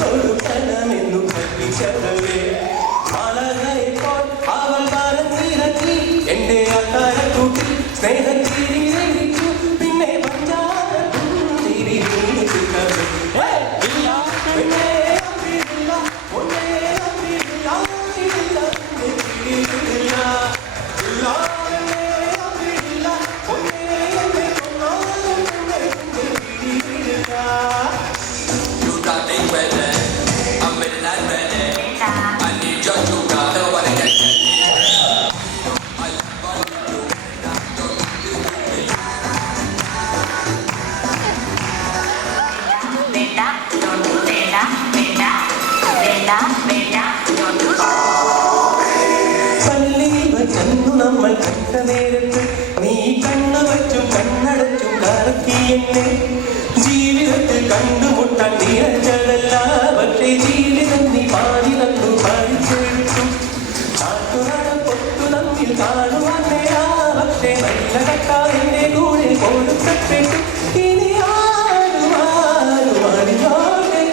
കൊടുക്കണമെന്നു കൽപ്പിച്ചവളെ മലകയെപ്പോൾ അവൾ പറഞ്ഞിറങ്ങി എന്റെ അത്താഴക്കൂട്ടി സ്നേഹത്തിരി രഹിച്ചു പിന്നെ നമ്മൾ കണ്ട നേരത്ത് നീ കണ്ണു വച്ചും കണ്ണടച്ചും കറക്കി എന്നെ ജീവിതത്തിൽ കണ്ടുമുട്ടാൻ തീരച്ചതല്ല പക്ഷേ ജീവിതം നീ പാടി തന്നു പഠിച്ചെടുത്തു നാട്ടുകാരം പൊത്തു നമ്മിൽ കാണുവാൻ നേരാ പക്ഷേ നല്ല കട്ടാറിന്റെ കൂടെ കൊടുക്കപ്പെട്ടു ഇനി ആരും ആരും അറിയാതെ